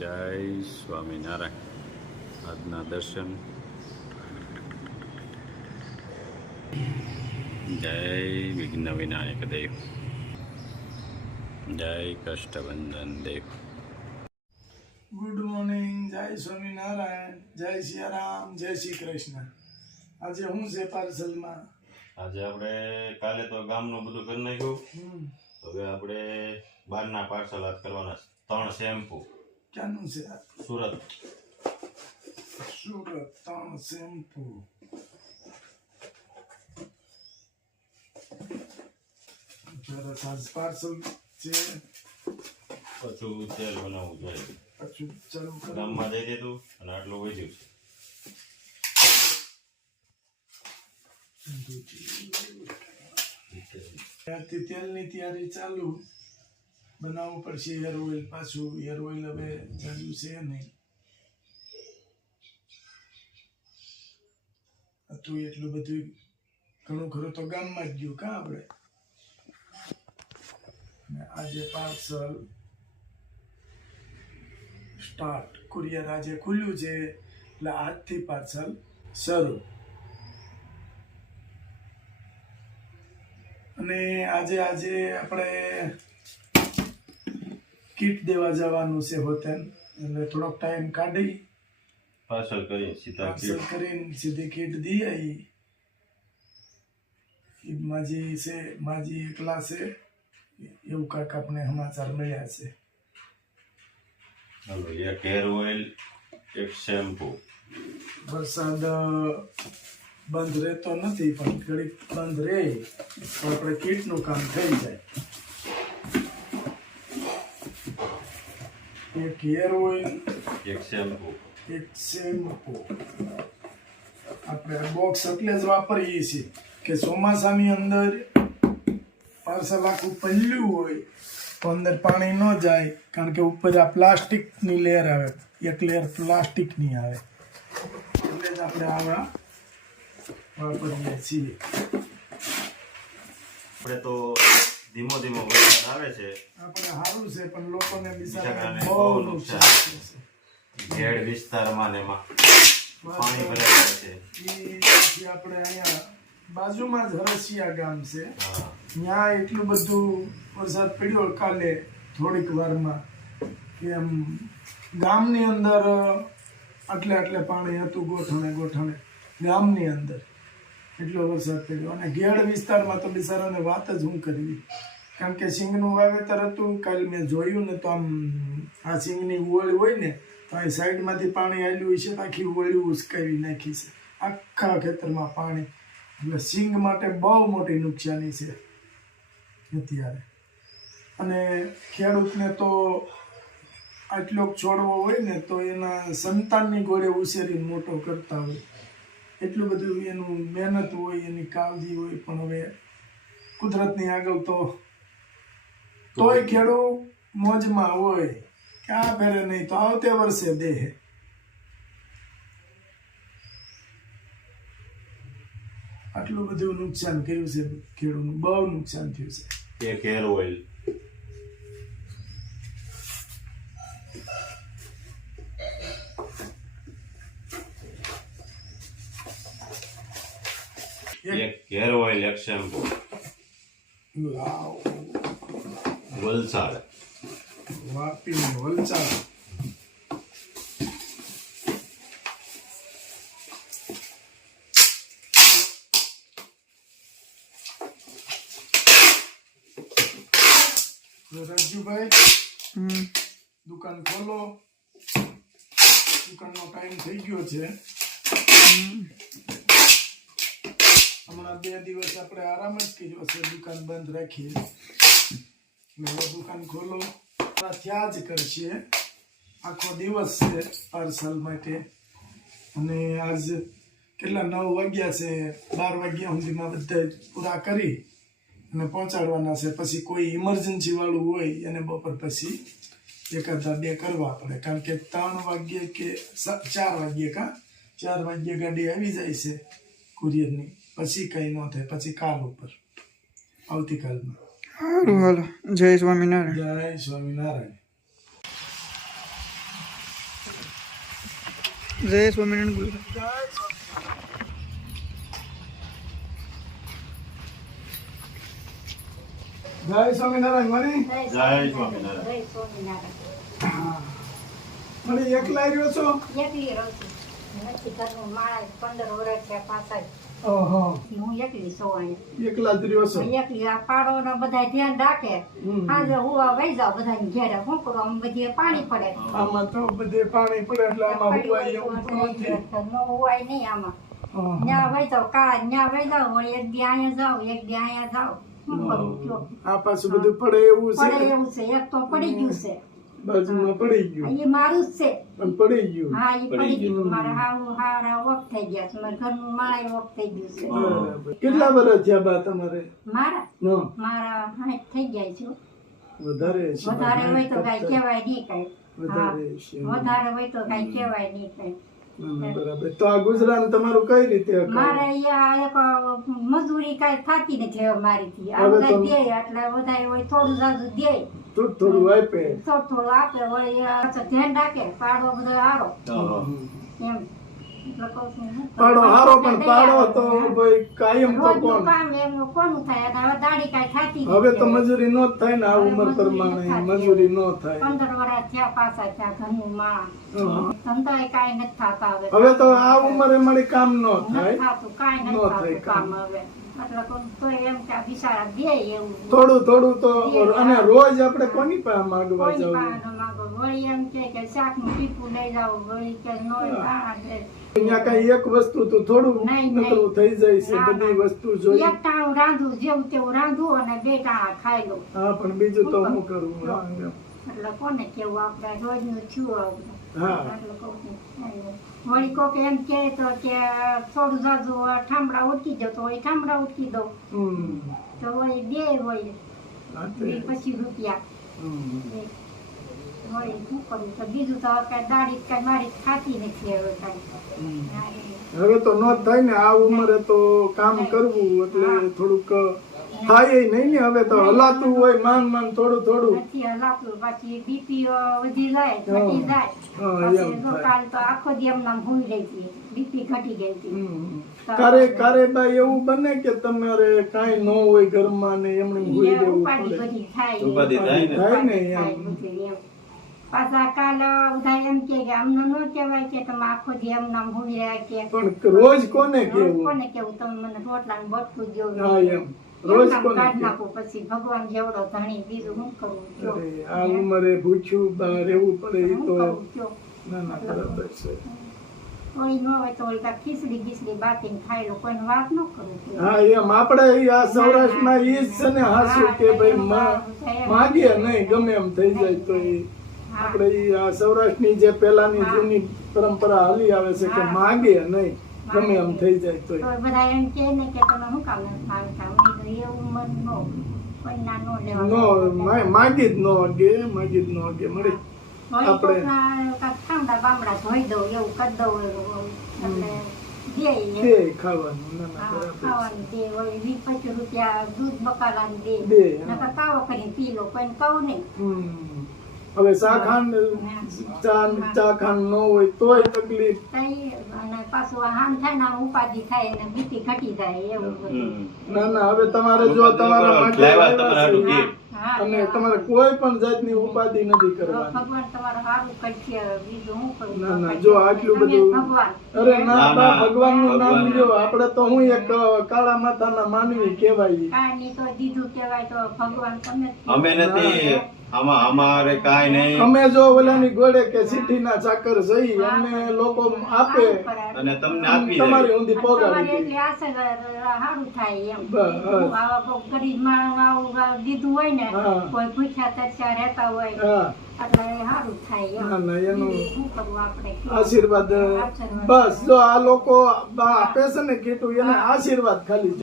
જય સ્વામિનારાયણ. આજના દર્શન. જય વિઘ્ન વિનાયક દેવ, જય કષ્ટબંધન દેવ. ગુડ મોર્નિંગ, જય સ્વામિનારાયણ, જય સિયારામ, જય શ્રી કૃષ્ણ. આજે હું છે પાર્સલમાં? આજે આપણે કાલે તો ગામનું બધું કરી નાખ્યું. હવે આપણે બહારના પાર્સલ હાથ કરવાના. 3 શેમ્પુ. ક્યાંનું છે? સુરત. 3 શેમ્પુ. સરસ પાર્સલ છે. પાછું તેલ બનાવવું જોઈએ. પાછું ચાલુ ગામમાં દઈ દીધું અને આટલું વધ્યું છે. તેલની તૈયારી ચાલુ. બનાવવું પડશે હેર ઓઇલ. પાછું હેર ઓઇલ હવે ચાલુ છે નહીં હતું એટલું બધું. ઘણું ખરું તો ગામમાં જ ગયું. કાં આપણે આજે પાર્સલ સ્ટાર્ટ. કુરિયર આજે ખુલ્યું છે એટલે આજથી પાર્સલ શરૂ. અને આજે આપણે કીટ દેવા જવાનું છે હોતન, એટલે થોડોક ટાઈમ કાઢી પાર્સલ કરીને સીધી કીટ દી આવી. માજી એકલા છે એવું કાંઈક આપણે સમાચાર મળ્યા છે. હાલો, એક હેર ઓઇલ, એક શેમ્પુ. વરસાદ બંધ રહેતો નથી, પણ ઘડીક બંધ રહે તો આપણે કીટનું કામ થઈ જાય. એક હેર ઓઇલ, એક શેમ્પુ. આપણે બોક્સ એટલે જ વાપરીએ છીએ કે ચોમાસાની અંદર પાર્સલ આખું પલ્યું હોય તો અંદર પાણી ન જાય, કારણ કે ઉપર આ પ્લાસ્ટિકની લેયર આવે, એક લેયર પ્લાસ્ટિકની આવે, એટલે જ આપણે આવા વાપરીએ છીએ. આપણે તો ધીમો વરસાદ આવે છે, આપણે સારું છે, પણ લોકોને બિચારાને બહુ નુકસાન છે. ઘેડ વિસ્તારમાં ને એમાં પાણી ભરાય છે. આપણે અહીંયા બાજુમાં જ હરસિયા ગામ છે, ત્યાં એટલું બધું વરસાદ પડ્યો કાલે થોડીક વારમાં કે એમ ગામની અંદર આટલે પાણી હતું. ગોઠણે ગામની અંદર એટલો વરસાદ પડ્યો. અને ઘેડ વિસ્તારમાં તો બિચારાને વાત જ શું કરવી, કારણ કે સિંગનું વાવેતર હતું. કાલે મેં જોયું ને તો આમ આ સિંગની ઓળ હોય ને તો અહીં સાઈડમાંથી પાણી આવેલું હોય છે, આખી ઓળી ઉસકાવી નાખી છે, આખા ખેતરમાં પાણી. એટલે સિંગ માટે બહુ મોટી નુકસાની છે અત્યારે. અને ખેડૂતને તો આટલો છોડવો હોય ને તો એના સંતાનની ઘોડે ઉછેરીને મોટો કરતા હોય, એટલું બધું એનું મહેનત હોય, એની કાળજી હોય. પણ હવે કુદરતની આગળ તોય ખેડૂત મોજમાં હોય કે આ ફેરે નહીં તો આવતે વર્ષે દેહે. આટલું બધું નુકસાન કર્યું છે ખેડૂતનું, બહુ નુકસાન થયું છે. એક હેર ઓઇલ, એક શેમ્પુ. વલસાડ, વાપી વલસાડ. રાજુભાઈ, દુકાન ખોલો. દુકાનનો ટાઈમ થઈ ગયો છે. હમણાં 2 દિવસ આપણે આરામ જ કર્યો છે, દુકાન બંધ રાખીએ. હવે દુકાન ખોલો. ત્યાં જ કરશે. આખો દિવસ છે પાર્સલ માટે. અને આજ કેટલા 9 વાગ્યા છે, 12 વાગ્યા સુધીમાં બધા પૂરા કરી અને પહોંચાડવાના છે. પછી કોઈ ઇમરજન્સી વાળું હોય એને બપોર પછી 1-2 કરવા પડે, કારણ કે 3 વાગ્યે કે 4 વાગ્યે 4 વાગ્યે ગાડી આવી જાય છે કુરિયરની. પછી કંઈ ન થાય, પછી કાલ ઉપર આવતીકાલમાં. સારું, હાલો. જય સ્વામિનારાયણ. જય સ્વામિનારાયણ. જય સ્વામિનારાયણ ગુરુ. જય સ્વામિનારાયણ મણી. જય સ્વામિનારાયણ. મણી એકલા રહ્યો છો? એકલી રહું છું. નથી ઘરનું માણસ 15 વર્ષ થયા પાછા જ. ઓહો, હું એકલી છું અહીંયા. એકલા જ રહ્યો છો? એકલી આ પાડોનો બધા ધ્યાન રાખે. હમ. આજે હુવા વહી જાવ બધાને ઘેરે. શું કરું? આમ બધે પાણી પડે. આમાં તો બધે પાણી પડે એટલે આમાં હુવાય એવું તો નથી. ન હુવાય નહીં આમાં. ઓહો. ન્યા વહી જાવ ન્યા વહી જાવ વળી એક દી અહીંયા જાવ એક દી અહીંયા જાવ. શું કરું કયો? આ પાછું બધું પડે એવું પડે છે? એવું છે. એક તો પડી ગયું છે. બાજુમાં પડી ગયું એ મારું જ છે. પણ પડી ગયું. હા એ પડી ગયું. મારા હારા વખ થઈ ગયા છે. મારા ઘરનું માળાએ વખ થઈ ગયું છે. બરાબર. કેટલા વર્ષ થયા બા તમારે? મારા નો મારા 60 થઈ ગયા છે. વધારે છે. વધારે હોય તો કઈ કહેવાય નહીં કઈ. વધારે છે. વધારે હોય તો કઈ કહેવાય નહીં કઈ. બરાબર. તો આ ગુજરાન તમારું કઈ રીતે અકાળે? મારે અહીંયા એક મજૂરી કઈ થતી નથી હવે મારીથી. આ હવે બધા તો- દે એટલે બધા હોય થોડું જાજુ દે થોડું થોડું આપે. થોડું થોડું આપે વળી પાછો ધ્યાન રાખે પાડો બધો હારો એમ એટલે કહું છું હું પાડો હારો પણ પાડો તો ભાઈ કાયમ તો રોજનું કોણ? કામ એમનું કોનું થાય અને હવે દાડી કઈ થતી હવે તો નથી. મજૂરી નો જ થાય ને આ ઉંમર પ્રમાણે મજૂરી નો થાય. 15 વર્ષ થયા પાછા ત્યાં ઘરનું માણસ હમ. ધંધા કાંઈ નથી થતા હવે. હવે તો આ ઉંમરે મારી કામ નો નથી થાય. થાતું, કાંઈ નો નથી થાય થાતું કામ હવે. એટલે કહું તો એમ કે આ બિચારા દે એવું. થોડું થોડું તો અને રોજ આપણે કોની પાસે માંગવા કોઈ જવું? પાસે ન માંગો. વળી એમ કે શાકનું પીપું લઈ જાઓ, વળી કે નોય દાણા દે. અહીંયા કઈ એક વસ્તુ તો થોડું નહીં, નહીં. નકરું થઈ જાય છે. ના, બધી ના. વસ્તુ જોઈ. એક ટાણું રાંધું જેવું તેવું રાંધું અને 2 ટાણા ખાઈ લઉં. હા પણ બીજું તો શું કરું? હા, એમ. એટલે કોને કેવું આપણે રોજનું થયું આવું. હા. એટલે કહું છું, વળી કોક એમ કહે તો કે થોડું જાજુ ઠામડા ઉટકી જતો હોય ઠામડા ઉટકી દઉં હમ. તો વળી દે વળી હા તે. 25 રૂપિયા. હમ. વળી શું કરું તો બીજું તો હવે કાંઈ દાડી કાંઈ મારી ખાતી નથી હવે કાંઈ. હમ. હવે તો નો જ થાય ને આ ઉંમરે તો કામ કરવું એટલે થોડુંક થાય નહીં ને. હવે તો હલાતું હોય માન થોડું થોડું. નથી હલાતું પાછી બીપી વધી જાય ઘટી જાય. હા, પછી એમ જો થાય. કાલ તો આખો દી એમનામ ભૂઈ રહી હતી બીપી ઘટી ગઈ હતી. હમ. કારે ભાઈ એવું બને કે તમારે કાંઈ ન હોય ઘરમાં ને એમને ભૂલી એ દેવું ઉપાધિ પડે? બધી થાય. ઉપાધિ થાય ને. થાય ને ઉપાધિ થાય એમ. બધી એમ. પાછા કાલ બધા એમ કે અમને ન કહેવાય કે તમે આખો દી એમનામ ભૂઈ રહ્યા કે પણ રોજ કોને કેવું? કોને કેવું તમે મને રોટલા ને બટકું દો. હા એમ. રોજ એમનામ કોને કાઢ કેવું? નાખું પછી ભગવાન જેવડો ધણી બીજું શું કરવું કયો? અરે, આ ઉંમરે ભૂખ્યું બહાર રહેવું પડે એ શું તો કરવું કયો? ના ના બરાબર છે. કોઈ ન હોય તો ઓલી કાંઈક ખીચડી બીચડી બાફીને ખાઈ લો કોઈને વાત ન કરું કયો? હા એમ આપણે આ સૌરાષ્ટ્રમાં ઈ જ છે ને હાસું કે ભાઈ માગીએ નહીં ગમે એમ થઈ જાય તો એ હા. આપણે ઈ આ સૌરાષ્ટ્રની જે પહેલાની જૂની પરંપરા હાલી આવે છે કે માગીએ નહીં ગમે એમ થઈ જાય તો તો બધા એમ કહે ને કે તમે શું કામ નથી માંગતા? મેં કીધું એવું મન નો કોઈના નો લેવા નો માગી જ નો અગે માગી જ નો અગે મળી વળી આપણે- કોકના કાંઈક ઠામડા બામડા ધોઈ દઉં એવું કરી દઉં એવું એટલે દે એ. તે ખાવાનું ના ના હા, બરાબર છે. ખાવાનું દે વળી 20-25 રૂપિયા દૂધ બકાલાનું દે દે, હા. નકર કાવો કરીને પી લો કોઈને કહું નહીં. હમ. હવે ચા ખાંડ ન હોય તોય તકલીફ. તઈ અને પાછું આ હામ થાય ને આમ ઉપાધિ થાય ને બીપી ઘટી જાય એવું બધું. ના ના હવે તમારે જો તમારા માટે લાવ્યા આવ્યા તમારા હાટુ છે. gift. હા, અને તમારે કોઈ પણ જાતની ઉપાધિ નથી તો કરવાની. ભગવાન તમારું સારું કરશે બીજું હું કરું ના ના જો આટલું તમે બધું ભગવાન અરે ના ના, બા ના, ભગવાનનું નામ ભગવાન. લ્યો આપણે તો હું એક કાળા માતાના માનવી કહેવાય. કાંઈ નહીં તો દીધું કહેવાય તો ભગવાન તમે જ અમે નથી આમાં અમારે કાંઈ નહીં. અમે જો ઓલાની ગોળે કે સિટીના ચાકર જઈ અમને લોકો આપે અને તમને આપી તમારી દે. ઊંધી તમારે પોગાડી એટલી આશા સારું થાય એમ બસ. આવા બહુ ગરીબ માણસ આવું દીધું હોય ને હા. કોઈ ભૂખ્યા તરસ્યા રહેતા હોય હા એટલે સારું થાય એમ ના ના એનું બીજું શું કરવું આપણે આશીર્વાદ બસ જો આ લોકો આપે છે ને કીટું એને આશીર્વાદ ખાલી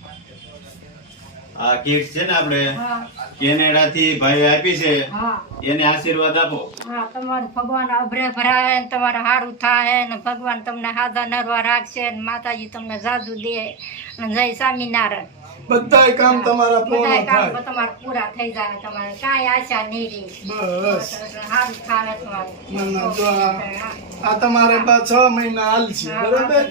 આ કીટ છે ને આપણે હા કેનેડા થી ભાઈ આપી છે હા એને આશીર્વાદ આપો. હા તમારું ભગવાન અભરે ભરાય ને તમારે સારું થાય ને ભગવાન તમને હાથા નરવા રાખશે ને માતાજી તમને જાદુ દે અને જય સ્વામિનારાયણ. બધાય કામ તમારા પૂર્ણ બધાય કામ થાય તમારા પૂરા થઈ જાય તમારે કાંઈ આશા નહીં રહી બસ સારું થાય તમારે ના ના જો આ તમારે 6 મહિના હાલ છે બરાબર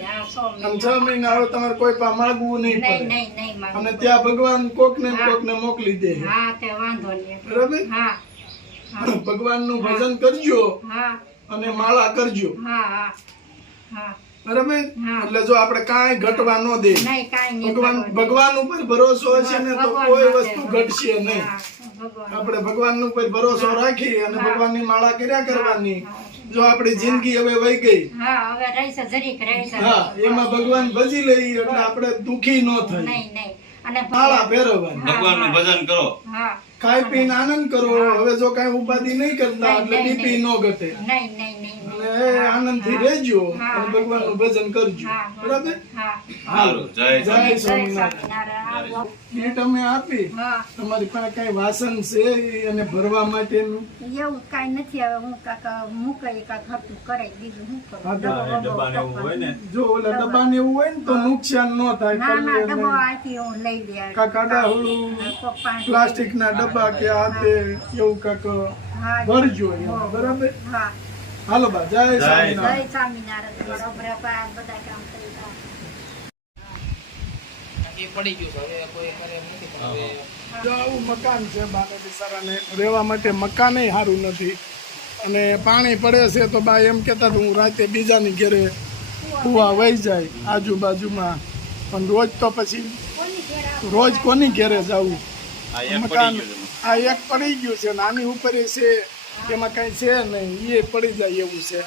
આમ 6 મહિના હવે તમારે કોઈ પાસે માગવું નહીં નહીં પડે નહીં નહીં મારે. અને ત્યાં ભગવાન કોકને ને કોકને મોકલી દે હા તે વાંધો નહીં બરાબર હા ભગવાનનું ભજન કરજો હા અને માળા કરજો હા હા હા બરાબર હા. એટલે જો આપણે કાંઈ ઘટવા ન દે નહીં કાંઈ નહીં ભગવાન ઉપર ભરોસો હશે ને તો ભગવાન કોઈ માટે. વસ્તુ ઘટશે નહીં હા, ભગવાન આપણે ભગવાન ઉપર ભરોસો રાખી અને હા. ભગવાનની માળા કર્યા કરવાની હા. જો આપણી જિંદગી હવે વહી ગઈ હા હવે રહીશે જરીક રહીશે હા એમાં ભગવાન ભજી લઈ એટલે આપણે દુખી ન થાય નહીં નહીં અને માળા પહેરવાની ભગવાનનું ભજન કરો હા ખાઈ પીને આનંદ કરો હવે જો કઈ ઉપાધિ નહીં કરતા એટલે બીપી ન ઘટે નહીં નહીં નહીં અને આનંદથી રહેજો હા. અને ભગવાનનું ભજન કરજો હા બરાબર હા હાલો જય જય જય સ્વામિનારાયણ સ્વામિનારાયણ. ભેટ અમે આપી હા તમારી પાસે કઈ વાસણ છે એને ભરવા માટેનું એવું કાંઈ નથી હવે હું કાકા મૂકાઈ કાંક હતું કરે બીજું શું હા, કરું ડબ્બા ને એવું હોય ને જો ઓલા ડબ્બા ને એવું હોય ને તો નુકસાન ન થાય ના ના તમને ડબ્બો આથી હું લઈ લે કાકા ઓલું પપ્પા પ્લાસ્ટિક ના ડબ્બા કે આ તે એવું કાક હા ભરજો એમ, બરાબર હા હાલો બા જય સ્વામિનારાયણ જય સ્વામિનારાયણ બરોબર બધા કામ કરી એ પડી ગયું છે હવે કોઈ કરે એમ નથી પણ હવે જો આવું મકાન છે બાને બિચારાને રહેવા માટે મકાન સારું નથી અને પાણી પડે છે તો બા એમ કહેતા હતા હું રાતે બીજાની ઘેરે કુવા વહી જાય આજુબાજુમાં પણ રોજ તો પછી રોજ કોની ઘેરે જવું આ એક મકાન પડી ગયું આ એક પડી ગયું છે ને આની ઉપર છે એમાં કઈ છે નહીં એ પડી જાય એવું છે